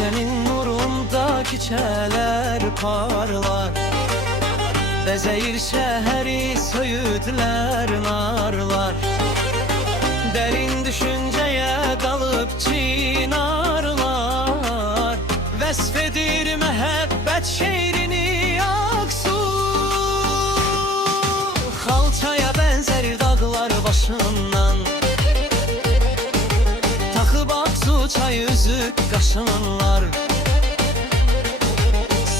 Gecenin nurunda kiçələr parlar, Bəzəyir şəhəri söyüdlər, narlar. Dərin düşüncəyə dalıb çinarlar, Vəsf edir məhəbbət şeirini Aksu. Xalçaya bənzər dağlar başından, Taxıb Aksu çay üzü qaşınlar.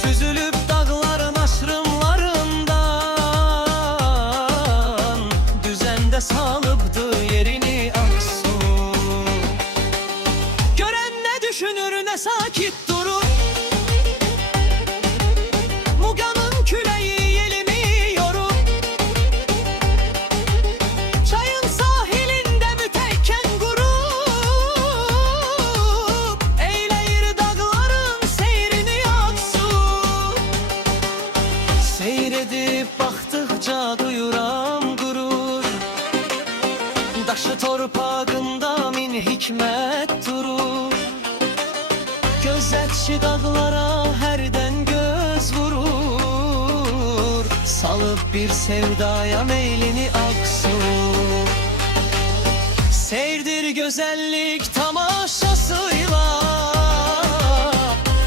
Süzülüb dağların aşrımlarından, Düzəndə salıbdı yerini Aksu. Görən nə düşünür, nə sakit durur, Muqanın küləyi yelimi yorur. Çayın sahilində mütəkkən qurub, Eyləyir dağların seyrini Aksu. Seyr edib baxdıqca duyuram qürur, Daşı torpağında min hikmət durur. Gözətçi dağlara hərdən göz vurur, Salıb bir sevdaya meylini Aksu. Seyrdir gözəllik tamaşasıyla,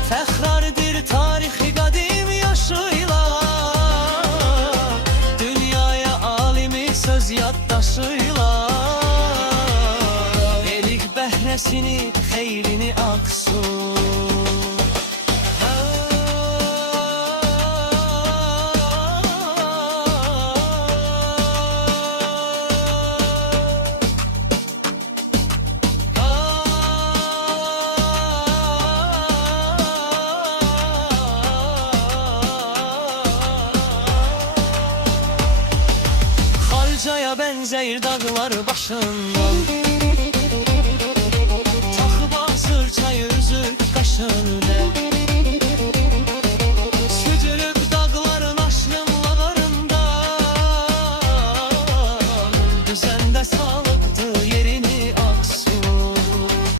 Fəxrardır tarixi qadim yaşıyla, Dünyaya alimi söz yaddaşıyla, Elik bəhrəsini, xeyrini Aksu. Xalçaya bənzəyir dağlar başında,